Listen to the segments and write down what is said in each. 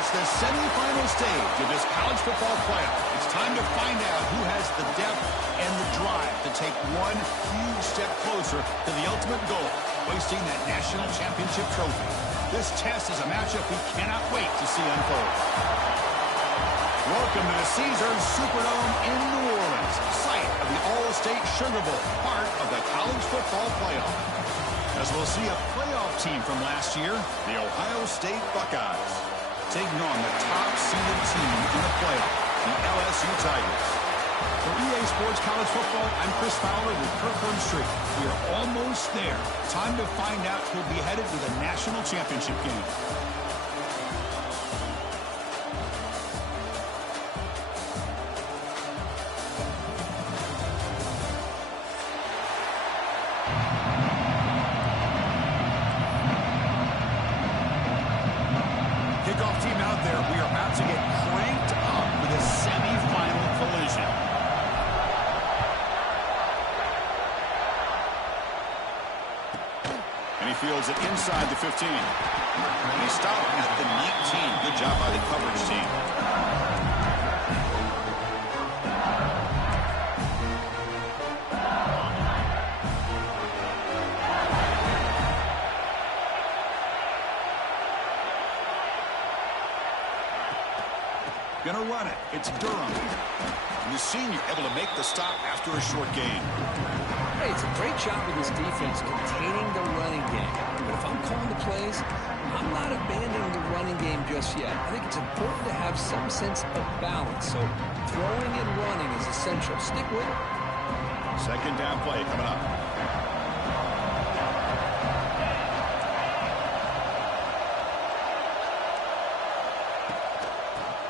reached the semifinal stage of this college football playoff. It's time to find out who has the depth and the drive to take one huge step closer to the ultimate goal, hoisting that national championship trophy. This test is a matchup we cannot wait to see unfold. Welcome to the Caesars Superdome in New Orleans, site of the All-State Sugar Bowl, part of the college football playoff. As we'll see a playoff team from last year, the Ohio State Buckeyes, taking on the top-seeded team in the playoff, the LSU Tigers. For EA Sports College Football, I'm Chris Fowler with Kirk Herbstreit. We are almost there. Time to find out who'll be headed to the national championship game. Kickoff team out there. We are about to get cranked up with a semifinal collision. And he fields it inside the 15. And he stopped at the 19. Good job by the coverage team. Gonna run it. It's Durham. And the senior able to make the stop after a short gain. Hey, it's a great job with this defense containing the running game. But if I'm calling the plays, I'm not abandoning the running game just yet. I think it's important to have some sense of balance. So throwing and running is essential. Stick with it. Second down play coming up.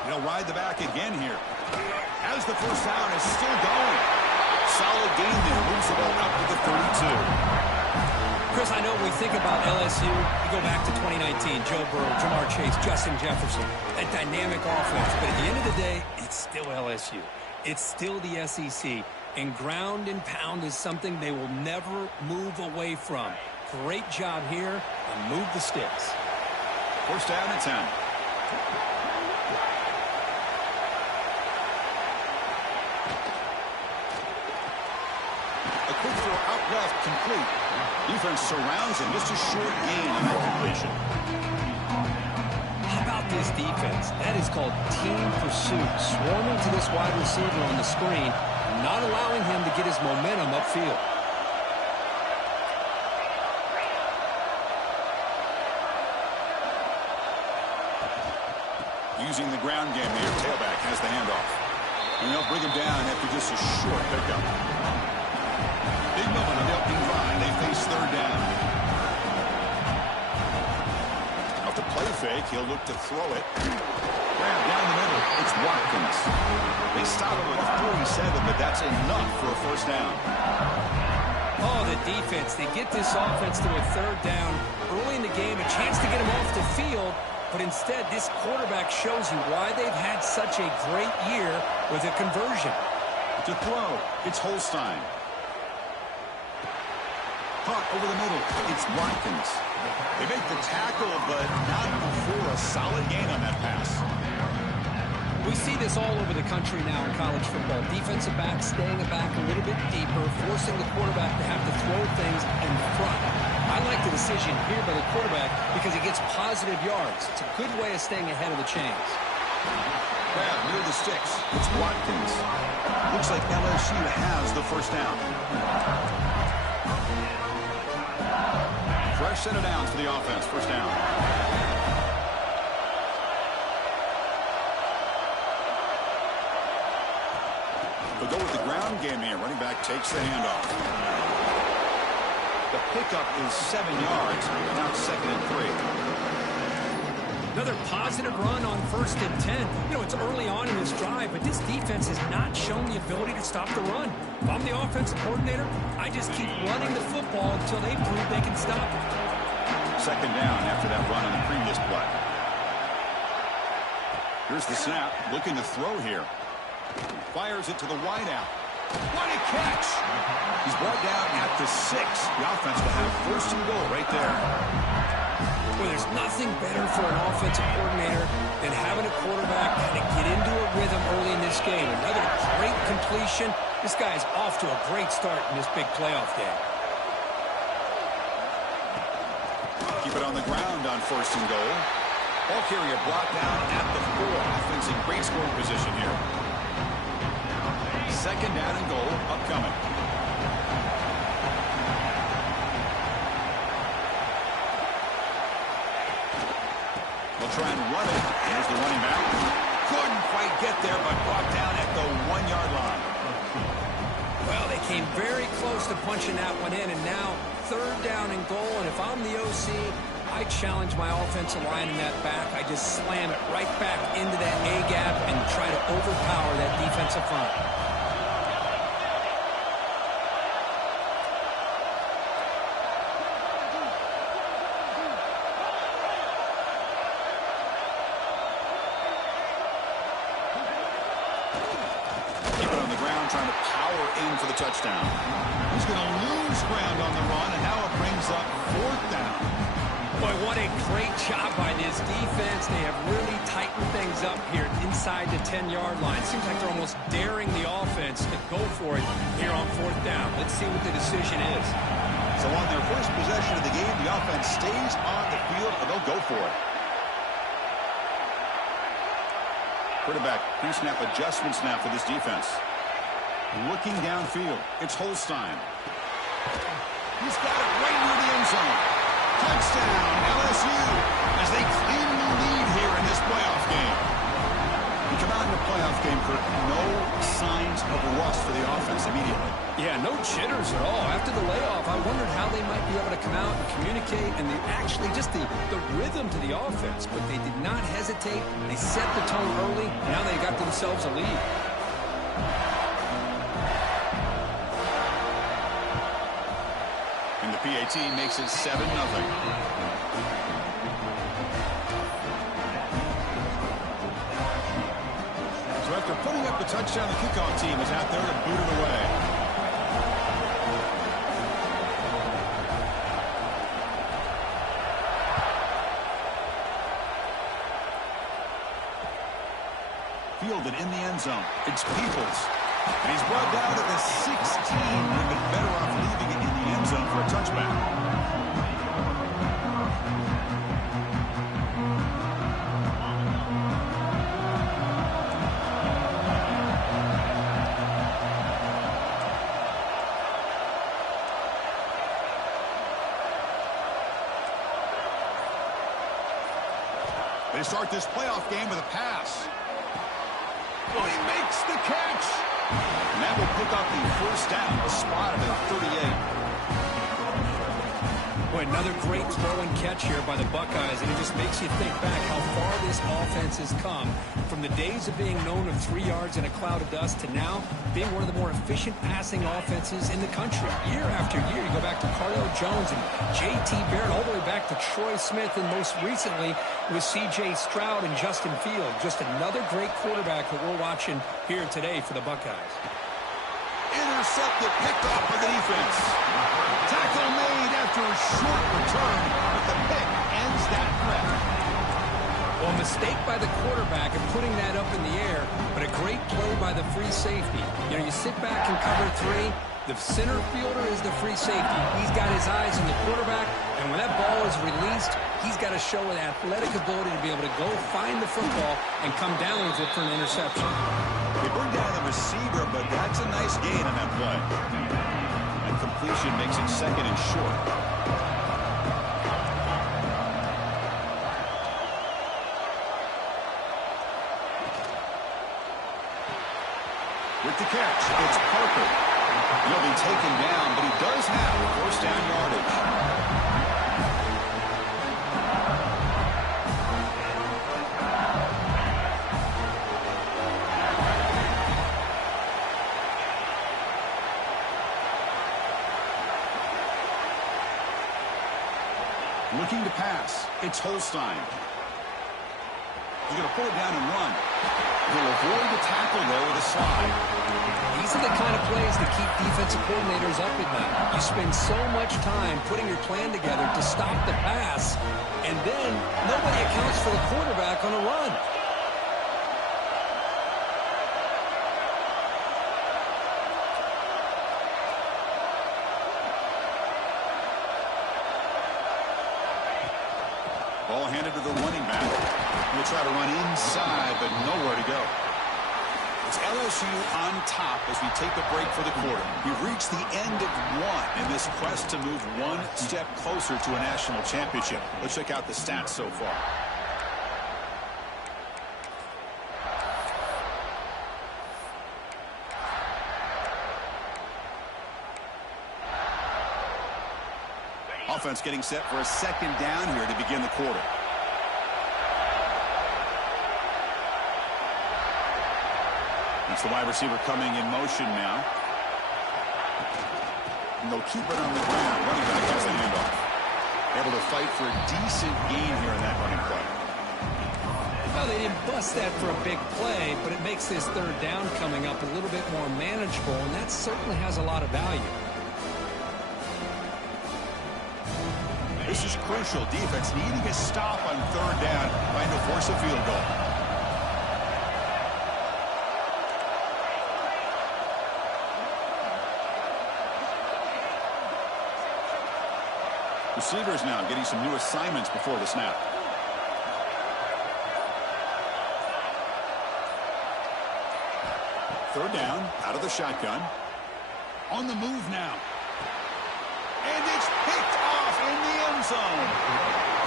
He'll ride the back again here. As the first down is still going. Solid gain there. Moves the ball up to the 32. Chris, I know when we think about LSU, you go back to 2019, Joe Burrow, Jamar Chase, Justin Jefferson, a dynamic offense. But at the end of the day, it's still LSU. It's still the SEC. And ground and pound is something they will never move away from. Great job here, and move the sticks. First down and 10. A quick throw out left, complete. Defense surrounds him, just a short gain on that completion. How about this defense? That is called team pursuit. Swarming to this wide receiver on the screen, not allowing him to get his momentum upfield. Using the ground game here, tailback has the handoff. And they'll bring him down after just a short pickup. Big moment on the opening drive. They face third down. Off the play fake, he'll look to throw it. Grab down the middle. It's Watkins. They stop it with a 47, but that's enough for a first down. Oh, the defense. They get this offense to a third down early in the game, a chance to get him off the field. But instead, this quarterback shows you why they've had such a great year with a conversion. To throw, it's Holstein. Caught over the middle, it's Watkins. They make the tackle, but not before a solid gain on that pass. We see this all over the country now in college football. Defensive backs staying back a little bit deeper, forcing the quarterback to have to throw things in front. I like the decision here by the quarterback because he gets positive yards. It's a good way of staying ahead of the chains. Grab near the sticks. It's Watkins. Looks like LSU has the first down. Fresh set of downs for the offense. First down. They'll go with the ground game here. Running back takes the handoff. The pickup is 7 yards. Now it's 2nd and 3. Another positive run on 1st and 10. You know, it's early on in this drive, but this defense has not shown the ability to stop the run. If I'm the offensive coordinator, I just keep running the football until they prove they can stop it. 2nd down after that run on the previous play. Here's the snap. Looking to throw here. Fires it to the wideout. What a catch! He's brought down at the 6. The offense will have 1st and goal right there. Well, there's nothing better for an offensive coordinator than having this game. Another great completion. This guy is off to a great start in this big playoff game. Keep it on the ground on 1st and goal. Ball carrier brought down at the 4. Offense in great scoring position here. 2nd down and goal upcoming. They'll try and run it. Here's the running back. Couldn't quite get there, but brought down at the 1-yard line. Well, they came very close to punching that one in, and now 3rd down and goal. And if I'm the OC, I challenge my offensive line in that back. I just slam it right back into that A-gap and try to overpower that defensive front. Trying to power in for the touchdown. He's going to lose ground on the run, and now it brings up 4th down. Boy, what a great job by this defense. They have really tightened things up here inside the 10-yard line. Seems like they're almost daring the offense to go for it here on 4th down. Let's see what the decision is. So on their first possession of the game, the offense stays on the field, and they'll go for it. Quarterback, pre-snap adjustment snap for this defense. Looking downfield, it's Holstein. He's got it right near the end zone. Touchdown, LSU, as they claim the lead here in this playoff game. We come out in the playoff game, Kurt, no signs of rust for the offense immediately. Yeah, no jitters at all. After the layoff, I wondered how they might be able to come out and communicate, and actually just the rhythm to the offense. But they did not hesitate. They set the tone early, and now they got themselves a lead. And the PAT makes it 7-0. So after putting up the touchdown, the kickoff team is out there to boot it away. Fielded in the end zone. It's Peoples. And he's brought down to the 16. Would have been better off leaving it in the end zone for a touchback. They start this playoff game with a pass. Oh, he makes the catch. And that will pick up the 1st down, spotted at 38. Boy, another great throw and catch here by the Buckeyes, and it just makes you think back how far this offense has come from the days of being known of 3 yards in a cloud of dust to now being one of the more efficient passing offenses in the country. Year after year, you go back to Cardell Jones and J.T. Barrett, all the way back to Troy Smith, and most recently with C.J. Stroud and Justin Fields. Just another great quarterback that we're watching here today for the Buckeyes. Intercepted, picked off by the defense. Tackle made after a short return, but the pick ends that threat. Well, a mistake by the quarterback in putting that up in the air, but a great play by the free safety. You know, you sit back and cover 3. The center fielder is the free safety. He's got his eyes on the quarterback, and when that ball is released, he's got to show an athletic ability to be able to go find the football and come down with it for an interception. They bring down the receiver, but that's a nice gain on that play. And completion makes it 2nd and short. With the catch, it's Parker. He'll be taken down, but he does have 1st down yardage. Looking to pass. It's Holstein. He's going to pull it down and run. He'll avoid the tackle, though, with a slide. These are the kind of plays that keep defensive coordinators up at night. You spend so much time putting your plan together to stop the pass, and then nobody accounts for the quarterback on a run. Ball handed to the running back. He'll try to run inside, but nowhere to go. It's LSU on top as we take a break for the quarter. We've reached the end of one in this quest to move one step closer to a national championship. Let's check out the stats so far. Offense getting set for a second down here to begin the quarter. It's the wide receiver coming in motion now. And they'll keep it on the ground. Running back has the handoff. Able to fight for a decent gain here in that running play. Well, they didn't bust that for a big play, but it makes this third down coming up a little bit more manageable, and that certainly has a lot of value. This is crucial. Defense needing a stop on third down, trying to force a field goal. Receivers now getting some new assignments before the snap. Third down, out of the shotgun. On the move now. And it's picked off in the end zone.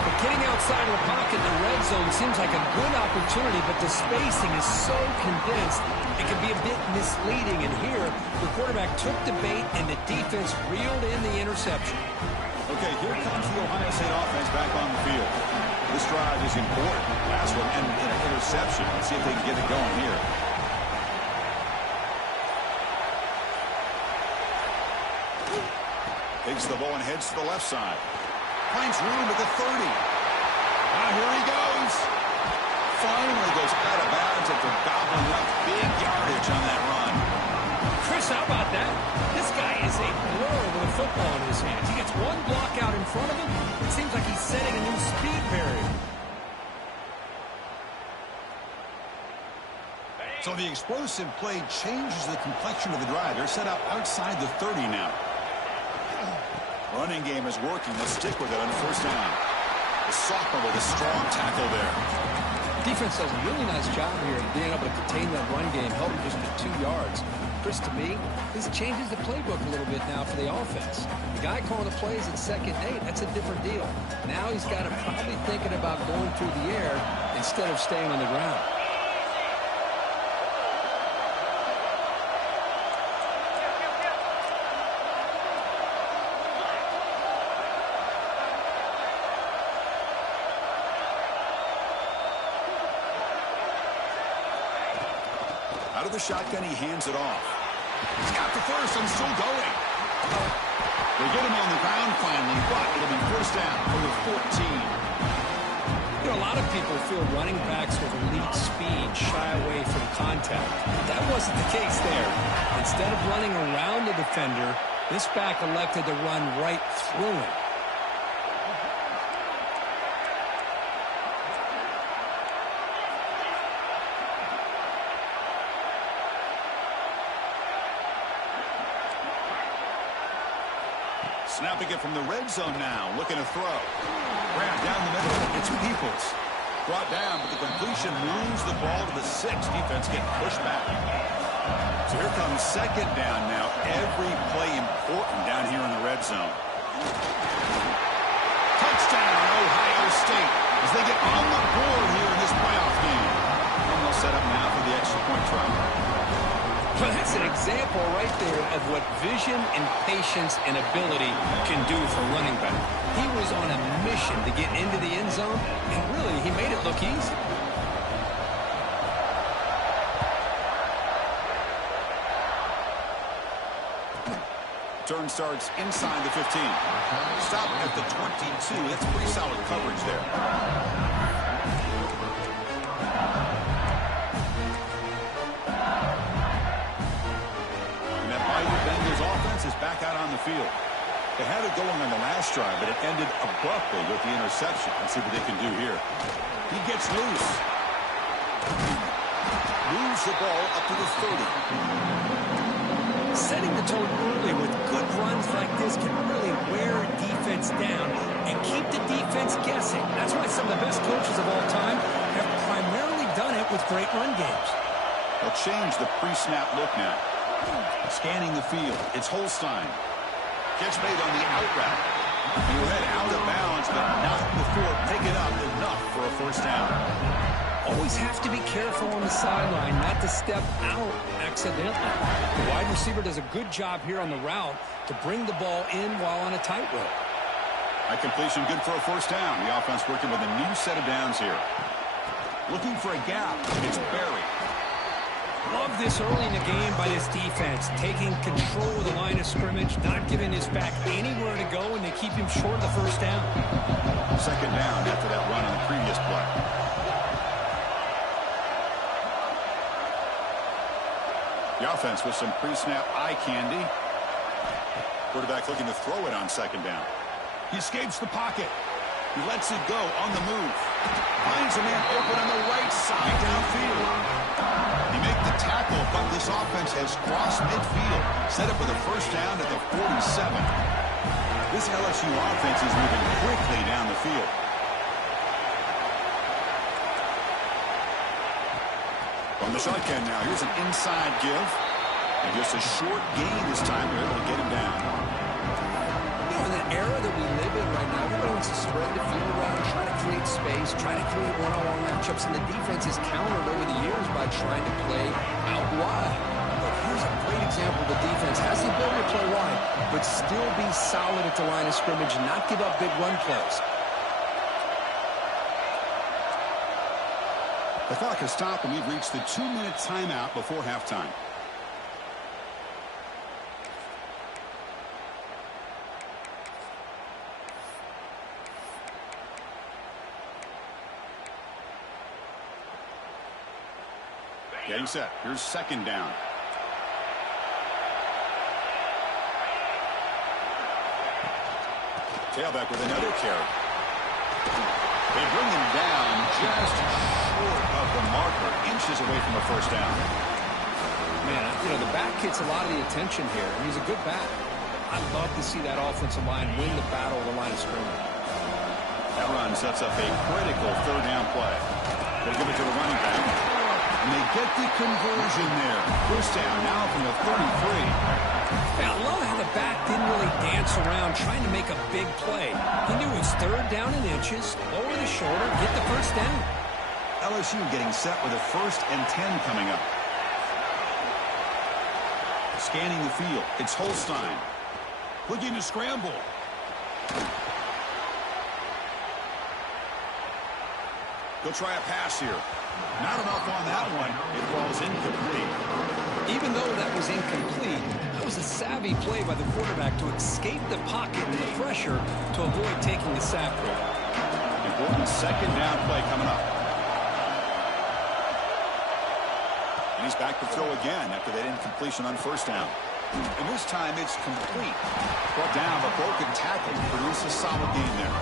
But getting outside of the pocket in the red zone seems like a good opportunity, but the spacing is so condensed, it can be a bit misleading. And here, the quarterback took the bait, and the defense reeled in the interception. Okay, here comes the Ohio State offense back on the field. This drive is important. Last one ended in an interception. Let's see if they can get it going here. Takes the ball and heads to the left side. Finds room at the 30. Here he goes. Finally goes out of bounds after gobbling up big yardage on that run. Chris, how about that? This guy is a blur with a football in his hands. He gets one block out in front of him. It seems like he's setting a new speed barrier. So the explosive play changes the complexion of the drive. They're set up outside the 30 now. Running game is working. Let's stick with it on first down. The sophomore with a strong tackle there. Defense does a really nice job here of being able to contain that run game, helping just to 2 yards. Chris, to me, this changes the playbook a little bit now for the offense. The guy calling the plays at 2nd and 8, that's a different deal. Now he's got to probably thinking about going through the air instead of staying on the ground. Out of the shotgun, he hands it off. He's got the first and still going. They get him on the ground finally, but it'll be first down for the 14. You know, a lot of people feel running backs with elite speed shy away from contact. That wasn't the case there. Instead of running around the defender, this back elected to run right through him. Snapping it from the red zone now, looking to throw. Grab down the middle, it's Peoples. Brought down, but the completion moves the ball to the 6. Defense getting pushed back. So here comes second down now. Every play important down here in the red zone. Touchdown, Ohio State, as they get on the board here in this playoff game. And they'll set up now for the extra point try. Well, that's an example right there of what vision and patience and ability can do for a running back. He was on a mission to get into the end zone, and really, he made it look easy. Turn starts inside the 15. Stop at the 22. That's pretty solid coverage there. Is back out on the field. They had it going on the last drive, but it ended abruptly with the interception. Let's see what they can do here. He gets loose. Moves the ball up to the 30. Setting the tone early with good runs like this can really wear a defense down and keep the defense guessing. That's why some of the best coaches of all time have primarily done it with great run games. They'll change the pre-snap look now. Scanning the field, it's Holstein. Catch made on the out route. He went out of bounds, but not before picking up enough for a first down. Always have to be careful on the sideline not to step out accidentally. The wide receiver does a good job here on the route to bring the ball in while on a tightrope. A completion good for a first down. The offense working with a new set of downs here. Looking for a gap. It's Berry. Love this early in the game by this defense, taking control of the line of scrimmage, not giving his back anywhere to go, and they keep him short of the first down. Second down after that run on the previous play. The offense with some pre-snap eye candy. Quarterback looking to throw it on second down. He escapes the pocket. He lets it go on the move. Finds a man open on the right side downfield. He make the tackle, but this offense has crossed midfield. Set up with a first down at the 47. This LSU offense is moving quickly down the field. From the shotgun now, here's an inside give. And just a short gain this time. They're able to get him down. You know, in the era that we live in right now, everybody wants to spread the field around, try to create space, try to create one-on-one matchups, and the defense is countered over the years by trying to play out wide. But here's a great example. The defense has the ability to play wide, but still be solid at the line of scrimmage and not give up big run plays. The clock has stopped, and we've reached the 2-minute timeout before halftime. Getting set. Here's second down. Tailback with another carry. They bring him down just short of the marker, inches away from a first down. Man, you know, the back gets a lot of the attention here. He's a good back. I'd love to see that offensive line win the battle of the line of scrimmage. That run sets up a critical third down play. They give it to the running back. And they get the conversion there. First down now from the 33. Now, I love how the back didn't really dance around trying to make a big play. He knew it was third down in inches, lower the shoulder, get the first down. LSU getting set with a 1st and 10 coming up. Scanning the field. It's Holstein. Looking to scramble. He'll try a pass here. Not enough on that one. It falls incomplete. Even though that was incomplete, that was a savvy play by the quarterback to escape the pocket and the pressure to avoid taking the sack there. Important second down play coming up. And he's back to throw again after that incompletion on first down. And this time it's complete. Brought down, but broken tackle to produce a solid game there.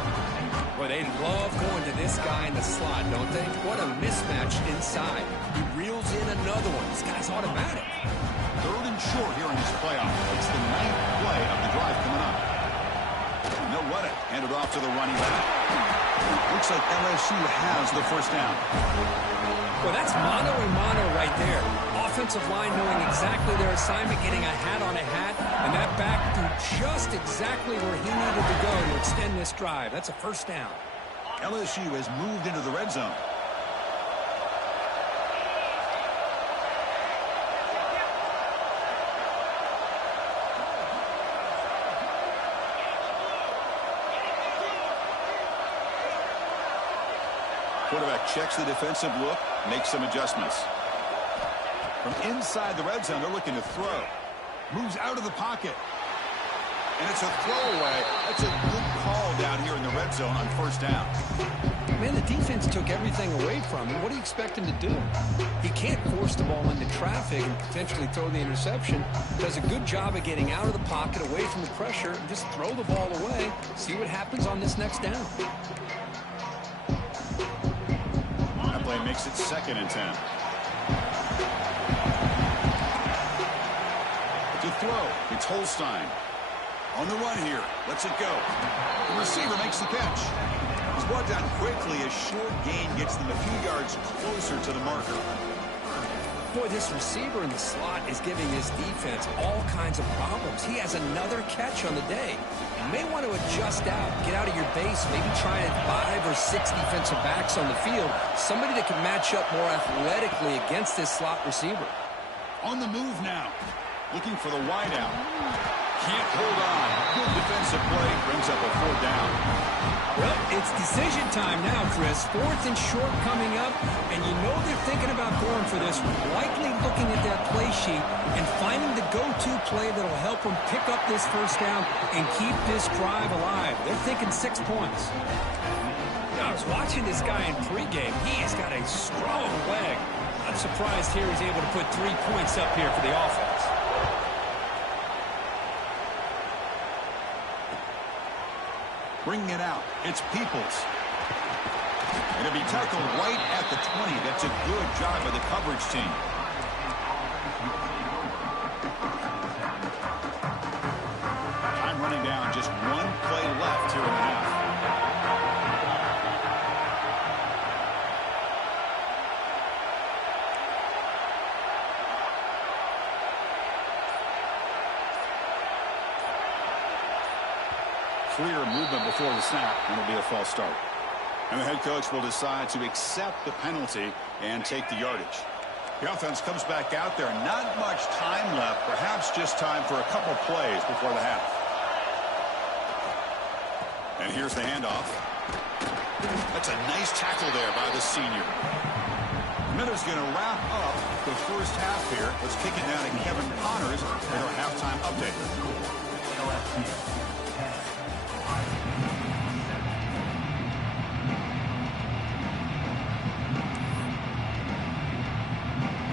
Boy, they love going to this guy in the slot, don't they? What a mismatch inside. He reels in another one. This guy's automatic. Third and short here in this playoff. It's the 9th play of the drive coming up. No run it. Handed off to the running back. Looks like LSU has the first down. Well, that's mano-a-mano right there. Offensive line knowing exactly their assignment, getting a hat on a hat, and that back threw just exactly where he needed to go to extend this drive. That's a first down. LSU has moved into the red zone. Quarterback checks the defensive look, makes some adjustments. From inside the red zone, they're looking to throw. Moves out of the pocket. And it's a throwaway. That's a good call down here in the red zone on first down. Man, the defense took everything away from him. What do you expect him to do? He can't force the ball into traffic and potentially throw the interception. Does a good job of getting out of the pocket, away from the pressure, and just throw the ball away. See what happens on this next down. That play makes it 2nd and 10. To throw, it's Holstein. On the run here, lets it go. The receiver makes the catch. He's brought down quickly. A short gain gets them a few yards closer to the marker. Boy, this receiver in the slot is giving his defense all kinds of problems. He has another catch on the day. You may want to adjust out, get out of your base, maybe try 5 or 6 defensive backs on the field, somebody that can match up more athletically against this slot receiver. On the move now, looking for the wideout. Can't hold on. Good defensive play, brings up a 4th down. Well, it's decision time now, Chris. 4th and short coming up, and you know they're thinking about going for this one. Likely looking at that play sheet and finding the go-to play that'll help them pick up this 1st down and keep this drive alive. They're thinking 6 points. I was watching this guy in pregame. He has got a strong leg. I'm surprised here he's able to put 3 points up here for the offense. Bringing it out, it's Peoples. It'll be tackled right at the 20. That's a good job by the coverage team. Time running down, just 1 play left here in the half. Clear movement before the snap, and it'll be a false start. And the head coach will decide to accept the penalty and take the yardage. The offense comes back out there. Not much time left, perhaps just time for a couple plays before the half. And here's the handoff. That's a nice tackle there by the senior. Miller's going to wrap up the 1st half here. Let's kick it down to Kevin Connors for our halftime update.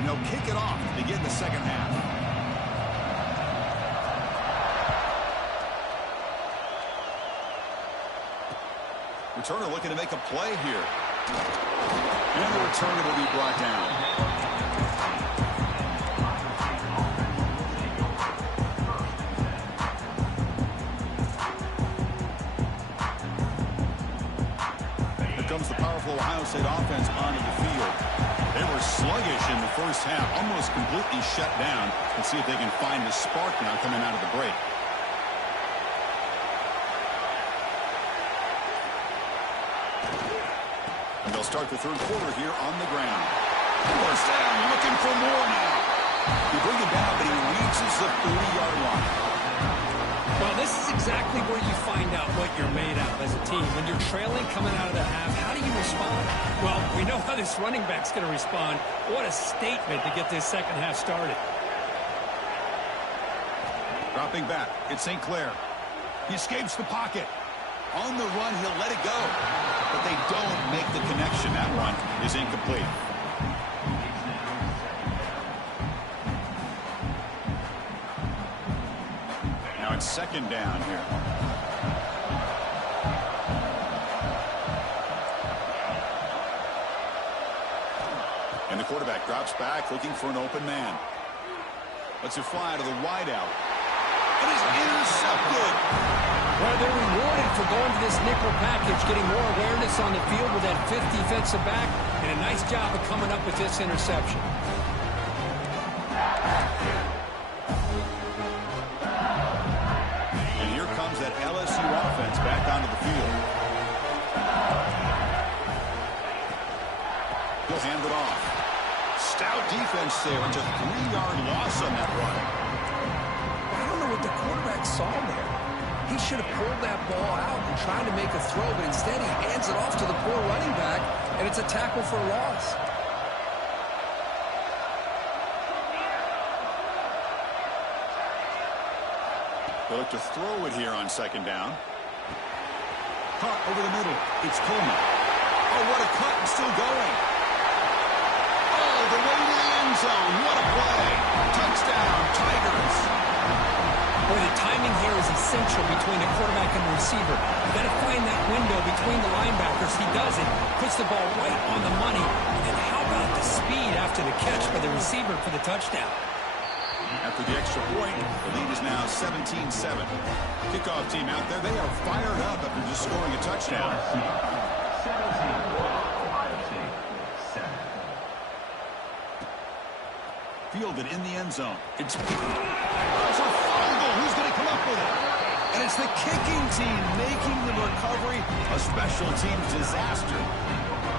They'll kick it off to begin the 2nd half. Returner looking to make a play here. And the returner will be brought down. Here comes the powerful Ohio State offense onto the field. They were sluggish in the 1st half, almost completely shut down. Let's see if they can find the spark now coming out of the break. And they'll start the 3rd quarter here on the ground. 1st down, looking for more now. You bring him down, but he reaches the 30-yard line. Well, this is exactly where you find out what you're made out as a team. When you're trailing coming out of the half, how do you respond? Well, we know how this running back's going to respond. What a statement to get this 2nd half started. Dropping back, it's St. Clair. He escapes the pocket. On the run, he'll let it go. But they don't make the connection. That one is incomplete. Now it's 2nd down here. And the quarterback drops back, looking for an open man. Lets it fly to the wideout. It is intercepted. Well, they're rewarded for going to this nickel package, getting more awareness on the field with that 5th defensive back, and a nice job of coming up with this interception. And here comes that LSU offense back onto the field. He'll hand it off. Stout defense there. It's a 3-yard loss on that run. I don't know what the quarterback saw there. He should have pulled that ball out and tried to make a throw, but instead he hands it off to the poor running back, and it's a tackle for a loss. They'll look to throw it here on 2nd down. Caught over the middle. It's Coleman. Oh, what a cut, and still going. Oh, the way to the end zone. What a play. Touchdown, Tigers. Boy, the timing here is essential between the quarterback and the receiver. You've got to find that window between the linebackers. He does it, puts the ball right on the money. And then how about the speed after the catch by the receiver for the touchdown? After the extra point, the lead is now 17-7. Kickoff team out there, they are fired up after just scoring a touchdown. Fielded in the end zone. It's a fumble. Who's going to come up with it? And it's the kicking team making the recovery a special teams disaster.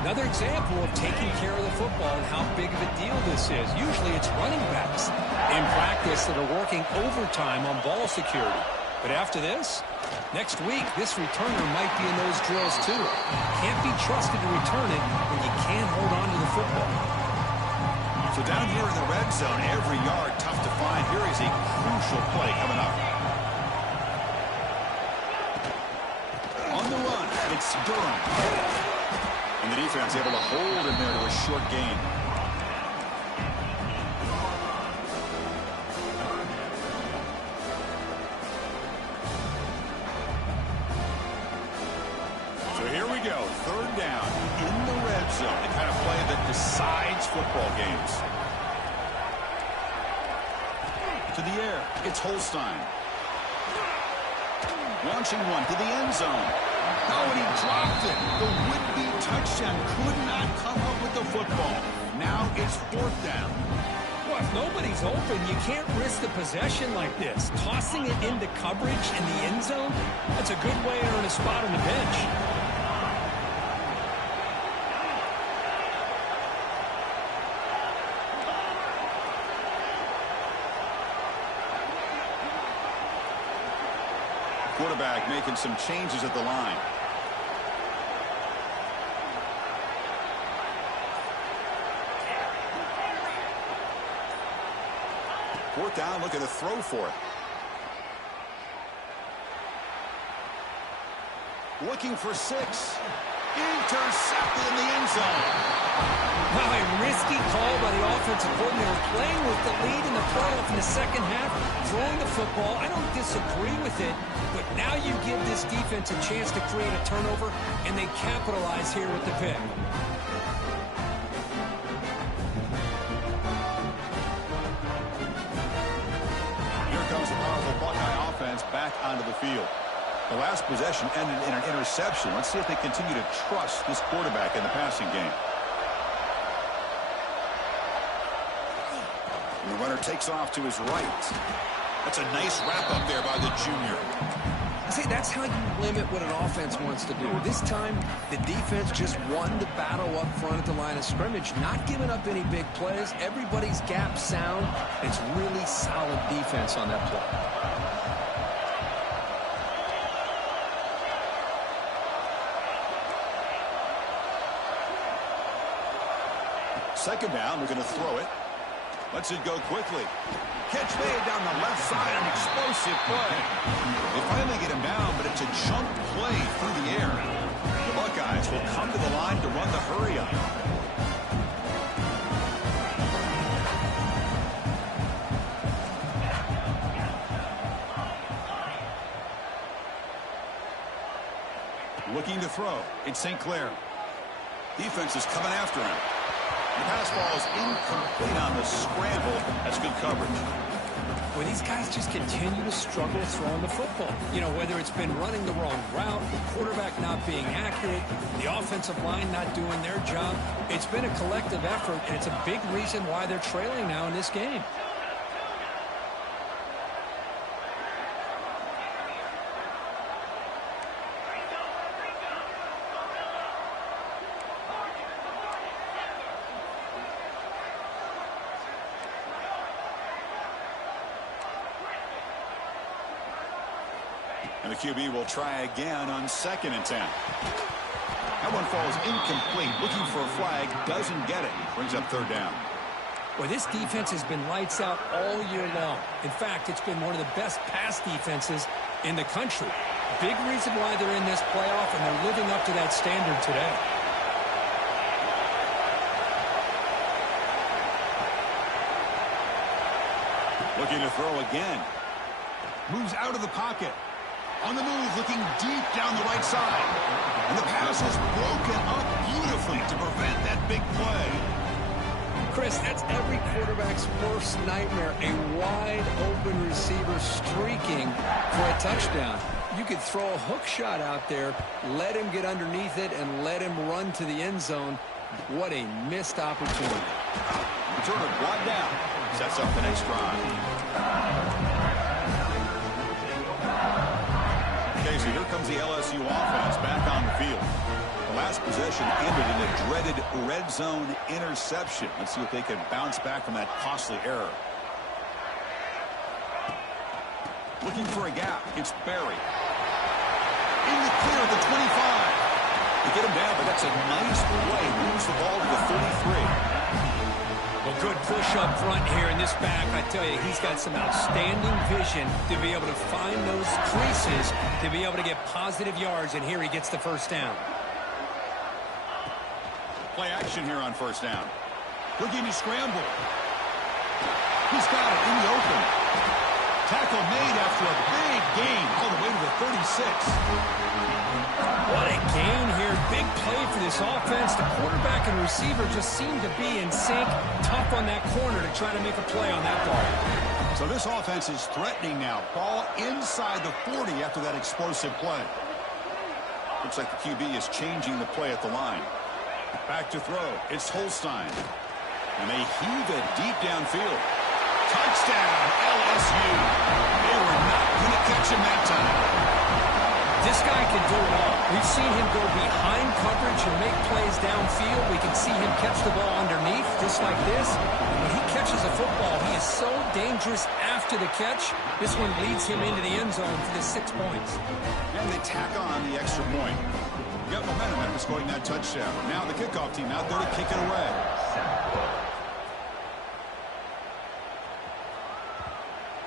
Another example of taking care of the football and how big of a deal this is. Usually it's running backs in practice that are working overtime on ball security. But after this, next week, this returner might be in those drills too. Can't be trusted to return it when you can't hold on to the football. So down here in the red zone, every yard tough to find. Here is a crucial play coming up. On the run, it's Durham. And the defense able to hold him there to a short gain. So here we go, third down in the red zone. The kind of play that decides football games. To the air, it's Holstein. Launching one to the end zone. Oh, and he dropped it. The would-be touchdown could not come up with the football. Now it's fourth down. Well, if nobody's open, you can't risk the possession like this. Tossing it into coverage in the end zone, that's a good way to earn a spot on the bench. Quarterback making some changes at the line. Fourth down, looking to throw for it. Looking for 6. Intercepted in the end zone. Wow, a risky call by the offensive coordinator, playing with the lead in the playoff in the second half, throwing the football. I don't disagree with it, but now you give this defense a chance to create a turnover, and they capitalize here with the pick. Here comes the powerful Buckeye offense back onto the field. The last possession ended in an interception. Let's see if they continue to trust this quarterback in the passing game. And the runner takes off to his right. That's a nice wrap-up there by the junior. See, that's how you limit what an offense wants to do. This time, the defense just won the battle up front at the line of scrimmage, not giving up any big plays. Everybody's gap sound. It's really solid defense on that play. Second down, we're going to throw it. Lets it go quickly. Catch made down the left side, an explosive play. They finally get him down, but it's a jump play through the air. The Buckeyes will come to the line to run the hurry-up. Looking to throw. It's St. Clair. Defense is coming after him. The pass ball is incomplete on the scramble. That's good coverage. Well, these guys just continue to struggle throwing the football. You know, whether it's been running the wrong route, the quarterback not being accurate, the offensive line not doing their job. It's been a collective effort, and it's a big reason why they're trailing now in this game. And the QB will try again on 2nd and 10. That one falls incomplete. Looking for a flag. Doesn't get it. Brings up third down. Well, this defense has been lights out all year long. In fact, it's been one of the best pass defenses in the country. Big reason why they're in this playoff, and they're living up to that standard today. Looking to throw again. Moves out of the pocket. On the move, looking deep down the right side. And the pass is broken up beautifully to prevent that big play. Chris, that's every quarterback's worst nightmare, a wide-open receiver streaking for a touchdown. You could throw a hook shot out there, let him get underneath it, and let him run to the end zone. What a missed opportunity. Returner brought down. Sets up the next drive. Okay, so here comes the LSU offense back on the field. The last possession ended in a dreaded red zone interception. Let's see if they can bounce back from that costly error. Looking for a gap. It's Berry. In the clear at the 25. They get him down, but that's a nice play. Moves the ball to the 33. Well, good push up front here in this back. I tell you, he's got some outstanding vision to be able to find those creases, to be able to get positive yards, and here he gets the first down. Play action here on first down. Looking to scramble. He's got it in the open. Tackle made after a big gain all the way to the 36. What a gain here. Big play for this offense. The quarterback and receiver just seem to be in sync. Tough on that corner to try to make a play on that ball. So this offense is threatening now. Ball inside the 40 after that explosive play. Looks like the QB is changing the play at the line. Back to throw. It's Holstein. And they heave it deep downfield. Touchdown, LSU. They were not going to catch him that time. This guy can do it all. We've seen him go behind coverage and make plays downfield. We can see him catch the ball underneath, just like this. When he catches a football, he is so dangerous after the catch. This one leads him into the end zone for the 6 points. And they tack on the extra point. You got momentum after scoring that touchdown. Now the kickoff team out there to kick it away.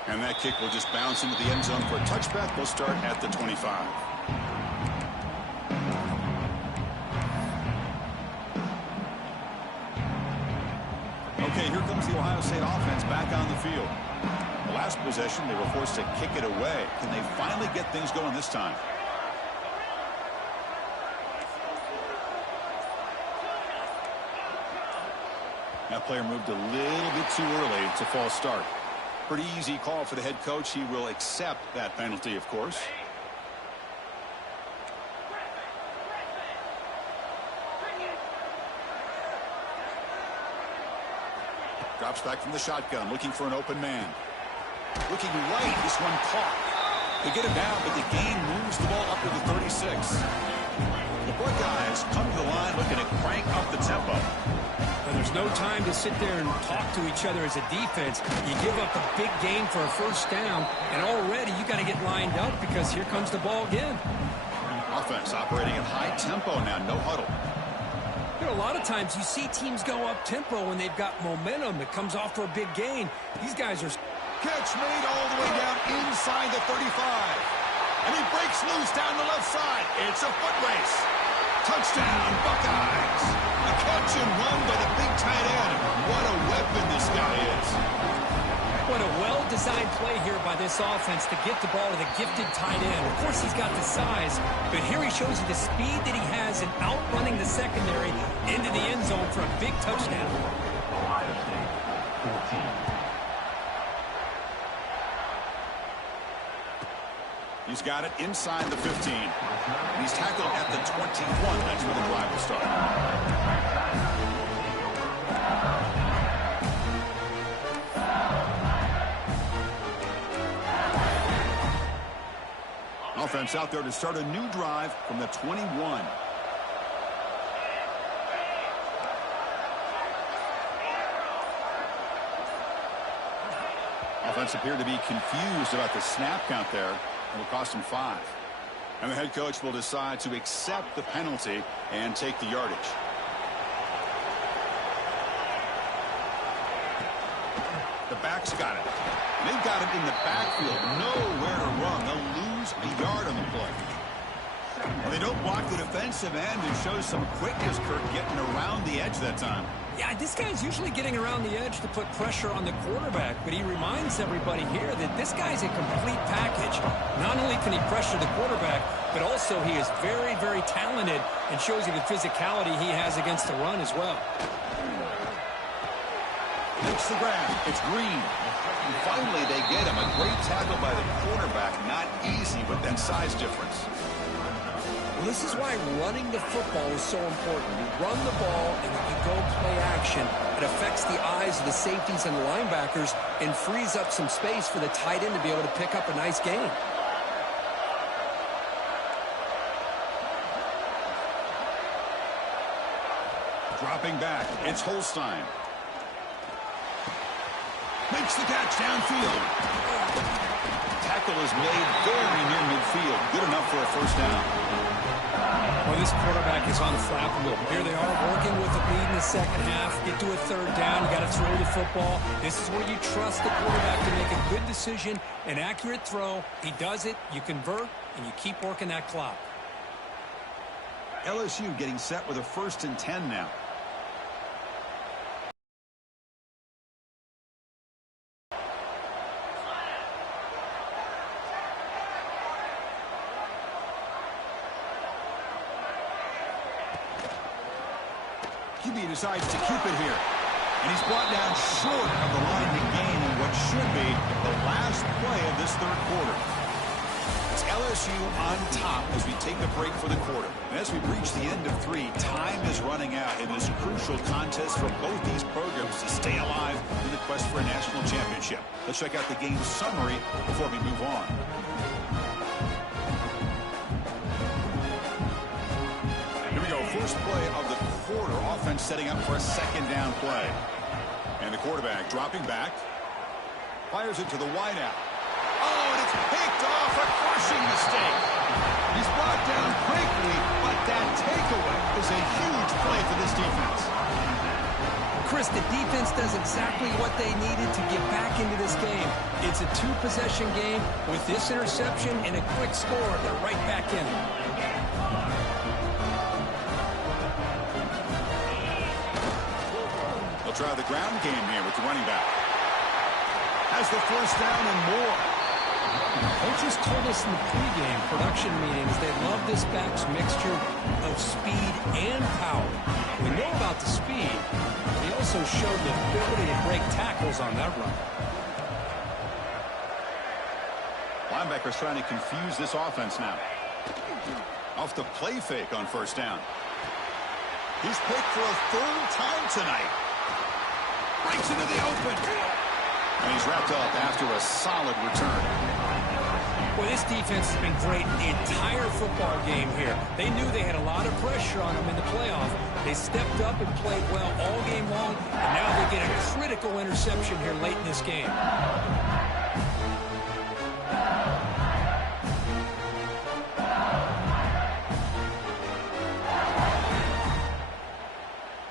And that kick will just bounce into the end zone for a touchback. They'll start at the 25. Okay, here comes the Ohio State offense back on the field. The last possession, they were forced to kick it away. Can they finally get things going this time? That player moved a little bit too early. It's a false start. Pretty easy call for the head coach. He will accept that penalty, of course. Drops back from the shotgun, looking for an open man. Looking right, this one caught. They get him down, but the gain moves the ball up to the 36. The Buckeyes come to the line looking to crank up the tempo. And there's no time to sit there and talk to each other as a defense. You give up a big gain for a first down, and already you got to get lined up because here comes the ball again. Offense operating at high tempo now, no huddle. You know, a lot of times you see teams go up tempo when they've got momentum. It comes off for a big gain. These guys are... Catch made all the way down inside the 35. And he breaks loose down the left side. It's a foot race. Touchdown, Buckeyes. A catch and run by the big tight end. What a weapon this guy is. What a well-designed play here by this offense to get the ball to the gifted tight end. Of course, he's got the size, but here he shows you the speed that he has in outrunning the secondary into the end zone for a big touchdown. Ohio State 14. He's got it inside the 15. He's tackled at the 21. That's where the drive will start. Offense out there to start a new drive from the 21. Offense appeared to be confused about the snap count there. It will cost him 5. And the head coach will decide to accept the penalty and take the yardage. The back's got it. They've got it in the backfield. Nowhere to run. They'll lose a yard on the play. Well, they don't block the defensive end and show some quickness, Kirk, getting around the edge that time. Yeah, this guy's usually getting around the edge to put pressure on the quarterback, but he reminds everybody here that this guy's a complete package. Not only can he pressure the quarterback, but also he is very, very talented and shows you the physicality he has against the run as well. Makes the grab. It's Green. And finally, they get him. A great tackle by the quarterback. Not easy with that size difference. Well, this is why running the football is so important. You run the ball, and when you go play action, it affects the eyes of the safeties and the linebackers and frees up some space for the tight end to be able to pick up a nice gain. Dropping back, it's Holstein. Makes the catch downfield. Tackle is made very near midfield. Good enough for a first down. Well, this quarterback is unflappable. Here they are working with the lead in the second half. Get to a third down. You got to throw the football. This is where you trust the quarterback to make a good decision, an accurate throw. He does it, you convert, and you keep working that clock. LSU getting set with a 1st and 10 now. QB decides to keep it here. And he's brought down short of the line to gain in what should be the last play of this third quarter. It's LSU on top as we take a break for the quarter. And as we reach the end of 3, time is running out in this crucial contest for both these programs to stay alive in the quest for a national championship. Let's check out the game summary before we move on. Here we go. First play of the quarter. Offense setting up for a second down play. And the quarterback dropping back. Fires it to the wideout. Oh, and it's picked off. A crushing mistake. He's brought down quickly, but that takeaway is a huge play for this defense. Chris, the defense does exactly what they needed to get back into this game. It's a 2-possession game. With this interception and a quick score, they're right back in it. They'll try the ground game here with the running back. Has the first down and more. Coaches told us in the pregame production meetings they love this back's mixture of speed and power. We know about the speed. He also showed the ability to break tackles on that run. Linebackers trying to confuse this offense now. Off the play fake on first down. He's picked for a 3rd time tonight. Breaks into the open. And he's wrapped up after a solid return. Well, this defense has been great the entire football game here. They knew they had a lot of pressure on them in the playoff. They stepped up and played well all game long, and now they get a critical interception here late in this game.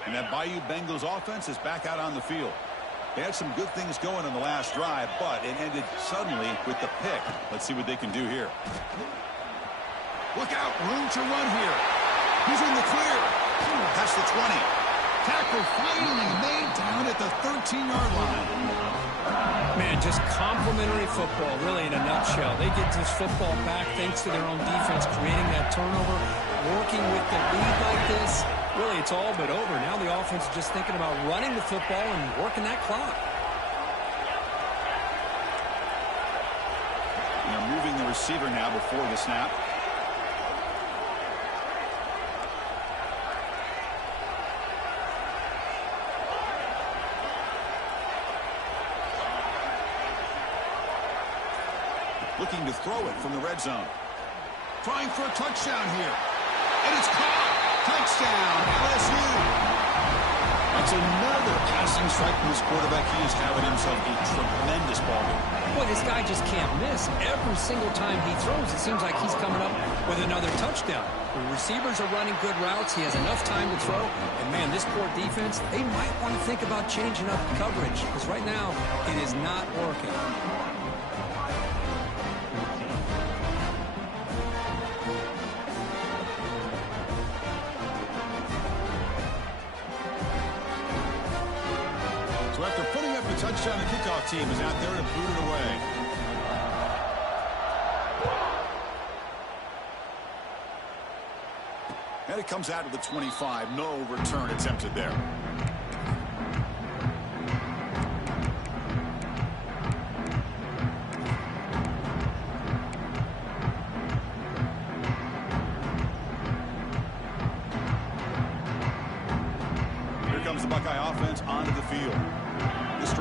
And that Bayou Bengals offense is back out on the field. They had some good things going on the last drive, but it ended suddenly with the pick. Let's see what they can do here. Look out, room to run here. He's in the clear. That's the 20. Tackle finally made down at the 13-yard line. Man, just complimentary football, really, in a nutshell. They get this football back thanks to their own defense, creating that turnover, working with the lead like this. Really, it's all but over. Now the offense is just thinking about running the football and working that clock. And they're moving the receiver now before the snap. Looking to throw it from the red zone. Trying for a touchdown here. And it's caught. Touchdown, LSU. That's another passing strike from this quarterback. He is having himself a tremendous ball game. Boy, this guy just can't miss. Every single time he throws, it seems like he's coming up with another touchdown. The receivers are running good routes. He has enough time to throw. And, man, this poor defense, they might want to think about changing up coverage because right now it is not working. After putting up the touchdown, the kickoff team is out there to boot it away. And it comes out of the 25. No return attempted there.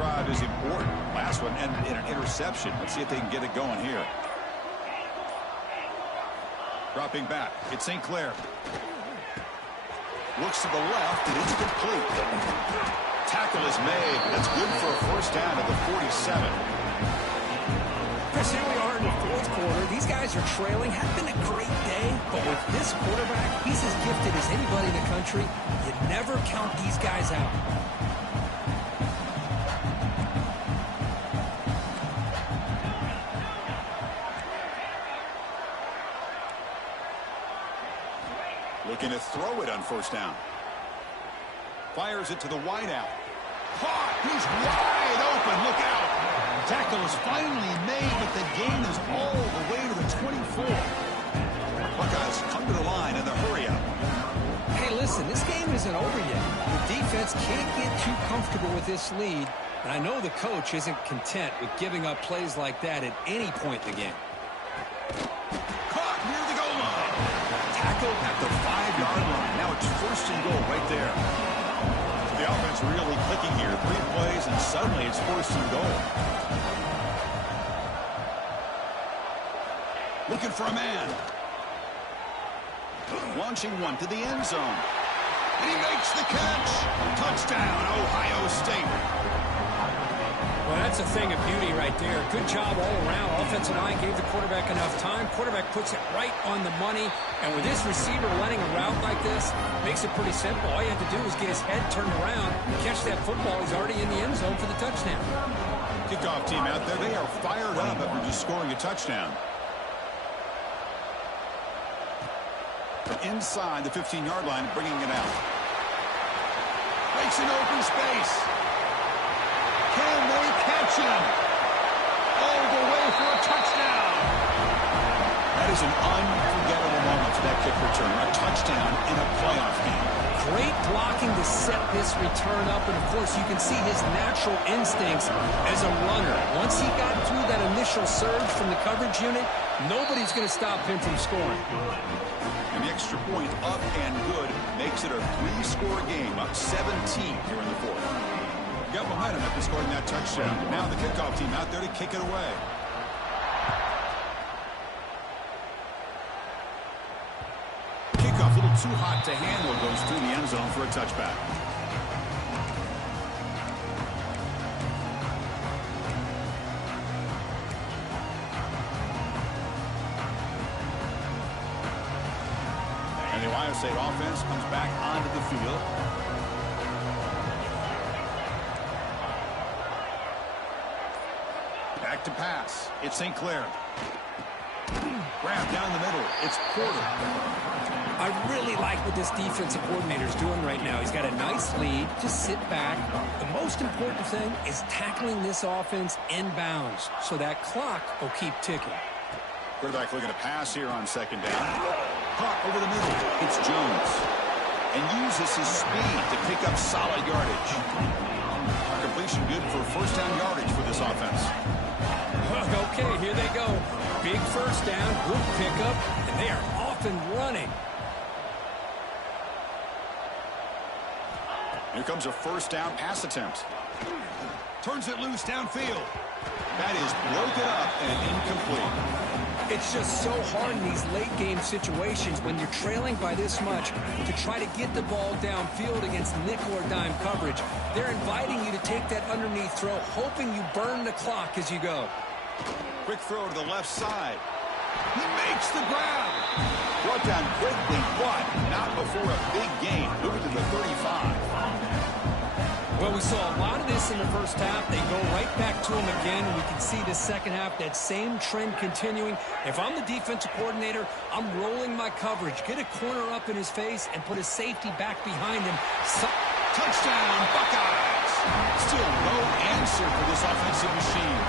drive is important. Last one ended in an interception. Let's see if they can get it going here. Dropping back. It's St. Clair. Looks to the left, and it's complete. Tackle is made. That's good for a first down at the 47. Chris, here we are in the fourth quarter. These guys are trailing. Had been a great day, but with this quarterback, he's as gifted as anybody in the country. You never count these guys out. Looking to throw it on first down. Fires it to the wideout. Caught! He's wide open. Look out! Tackle is finally made, but the gain is all the way to the 24. Buckeyes come to the line in the hurry-up. Hey, listen, this game isn't over yet. The defense can't get too comfortable with this lead, and I know the coach isn't content with giving up plays like that at any point in the game. Caught near the goal line. Tackle at the 5-yard line. Now it's first and goal right there. The offense really clicking here. 3 plays, and suddenly it's first and goal. Looking for a man. Launching one to the end zone. And he makes the catch. Touchdown, Ohio State. Well, that's a thing of beauty right there. Good job all around. Offensive line gave the quarterback enough time. Quarterback puts it right on the money. And with this receiver running a route like this, makes it pretty simple. All you have to do is get his head turned around, catch that football. He's already in the end zone for the touchdown. Kickoff team out there. They are fired up after just scoring a touchdown. From inside the 15-yard line, bringing it out. Breaks an open space. Can they catch him? All the way for a touchdown. That is an unforgettable moment for that kick return. A touchdown in a playoff game. Great blocking to set this return up, and of course you can see his natural instincts as a runner. Once he got through that initial surge from the coverage unit, nobody's going to stop him from scoring. And the extra point up and good makes it a 3-score game, up 17 here in the fourth. Got momentum after scoring that touchdown. Now the kickoff team out there to kick it away. Kickoff a little too hot to handle, goes through the end zone for a touchback. And the Ohio State offense comes back onto the field. Back to pass. It's St. Clair. Grab down the middle. It's Porter. I really like what this defensive coordinator is doing right now. He's got a nice lead. Just sit back. The most important thing is tackling this offense inbounds so that clock will keep ticking. Quarterback looking to pass here on second down. Caught over the middle. It's Jones. And uses his speed to pick up solid yardage. Completion good for first down yardage for this offense. Okay, here they go. Big first down, good pickup, and they are off and running. Here comes a first down pass attempt. Turns it loose downfield. That is broken up and incomplete. It's just so hard in these late game situations when you're trailing by this much to try to get the ball downfield against nickel or dime coverage. They're inviting you to take that underneath throw, hoping you burn the clock as you go. Quick throw to the left side. He makes the grab. Brought down quickly, but not before a big gain. Moving to the 35. Well, we saw a lot of this in the first half. They go right back to him again, and we can see the second half, that same trend continuing. If I'm the defensive coordinator, I'm rolling my coverage. Get a corner up in his face and put a safety back behind him. Touchdown, Buckeyes. Still no answer for this offensive machine.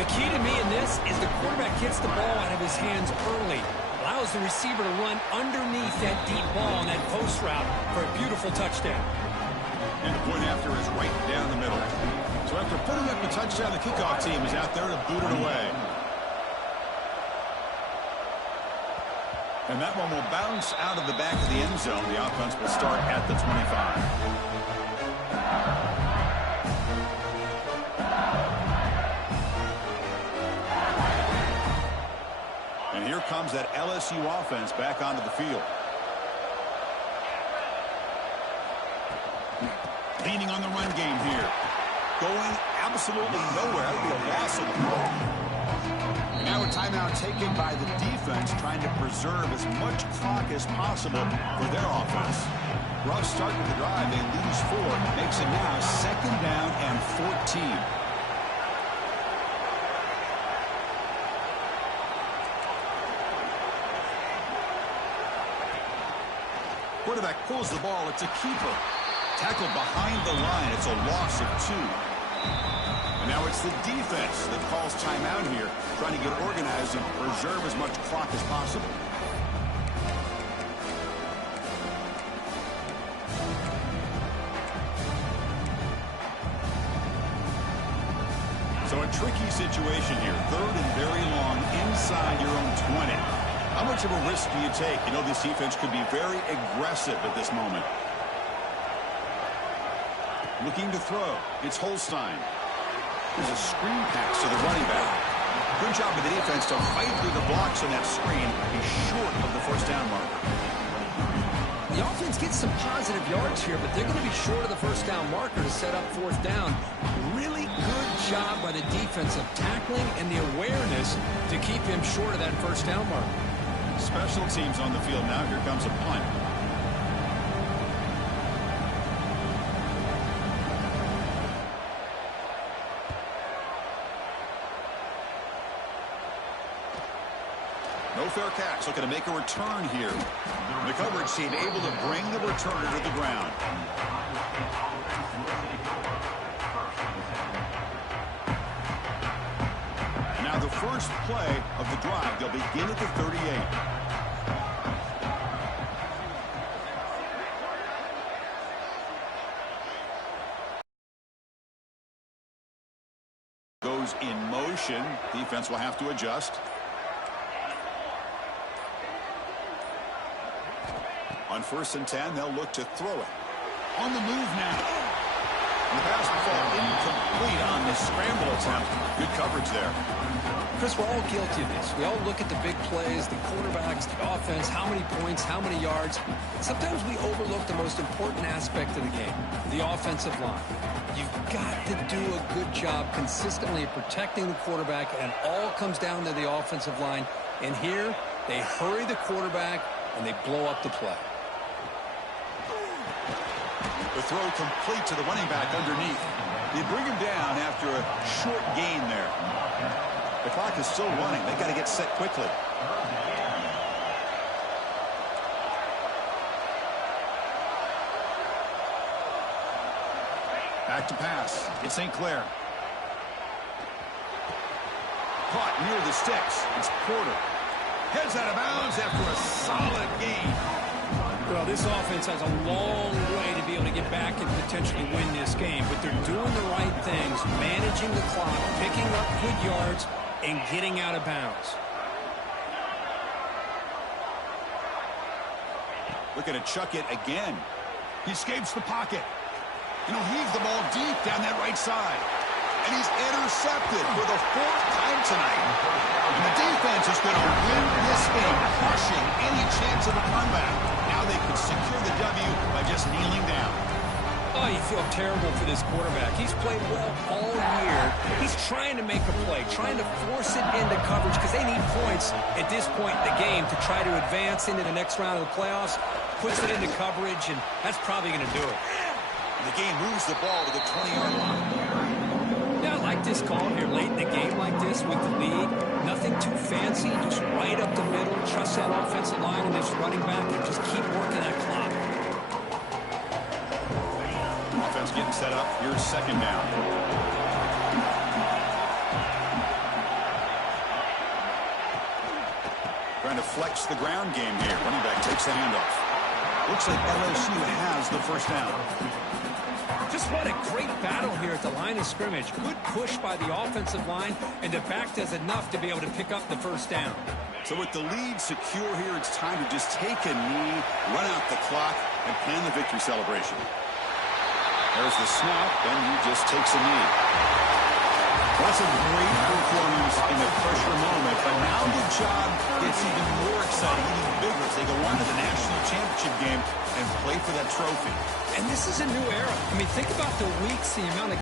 The key to me in this is the quarterback gets the ball out of his hands early, allows the receiver to run underneath that deep ball on that post route for a beautiful touchdown. And the point after is right down the middle. So after putting up a touchdown, the kickoff team is out there to boot it away. And that one will bounce out of the back of the end zone. The offense will start at the 25. comes that LSU offense back onto the field. Leaning on the run game here. Going absolutely nowhere. That would be a loss of the ball. And now a timeout taken by the defense, trying to preserve as much clock as possible for their offense. Rough start to the drive. They lose 4. Makes it now 2nd down and 14. Quarterback pulls the ball. It's a keeper. Tackled behind the line. It's a loss of 2. And now it's the defense that calls timeout here, trying to get organized and preserve as much clock as possible. So a tricky situation here. 3rd and very long inside your own 20. How much of a risk do you take? You know, this defense could be very aggressive at this moment. Looking to throw. It's Holstein. There's a screen pass to the running back. Good job of the defense to fight through the blocks on that screen. He's short of the 1st down marker. The offense gets some positive yards here, but they're going to be short of the 1st down marker to set up 4th down. Really good job by the defense of tackling and the awareness to keep him short of that 1st down marker. Special teams on the field now. Here comes a punt. No fair catch. Looking to make a return here. The coverage team able to bring the returner to the ground. And now the first play of the drive. They'll begin at the 38. Goes in motion. Defense will have to adjust. On 1st and 10, they'll look to throw it. On the move now. And the pass will fall incomplete on the scramble attempt. Good coverage there. Chris, we're all guilty of this. We all look at the big plays, the quarterbacks, the offense, how many points, how many yards. Sometimes we overlook the most important aspect of the game, the offensive line. You've got to do a good job consistently of protecting the quarterback, and it all comes down to the offensive line. And here, they hurry the quarterback, and they blow up the play. The throw complete to the running back underneath. They bring him down after a short gain there. The clock is still running. They've got to get set quickly. Back to pass. It's St. Clair. Caught near the sticks. It's Porter. Heads out of bounds after a solid gain. Well, this offense has a long way to be able to get back and potentially win this game, but they're doing the right things, managing the clock, picking up good yards, and getting out of bounds. Looking to chuck it again. He escapes the pocket. And he'll heave the ball deep down that right side. And he's intercepted for the 4th time tonight. And the defense is going to win this game, crushing any chance of a comeback. Now they can secure the W by just kneeling down. Oh, you feel terrible for this quarterback. He's played well all year. He's trying to make a play, trying to force it into coverage because they need points at this point in the game to try to advance into the next round of the playoffs. Puts it into coverage, and that's probably going to do it. The game moves the ball to the 20-yard line. Yeah, I like this call here late in the game like this with the lead. Nothing too fancy, just right up the middle. Trust that offensive line and this running back and just keep working that clock. Offense getting set up. Here's 2nd down. Trying to flex the ground game here. Running back takes the handoff. Looks like LSU has the 1st down. Just what a great battle here at the line of scrimmage. Good push by the offensive line, and the back does enough to be able to pick up the 1st down. So with the lead secure here, it's time to just take a knee, run out the clock, and plan the victory celebration. There's the snap, and he just takes a knee. That's a great performance in a pressure moment, but now the job gets even this is a new era. I mean, think about the weeks, the amount of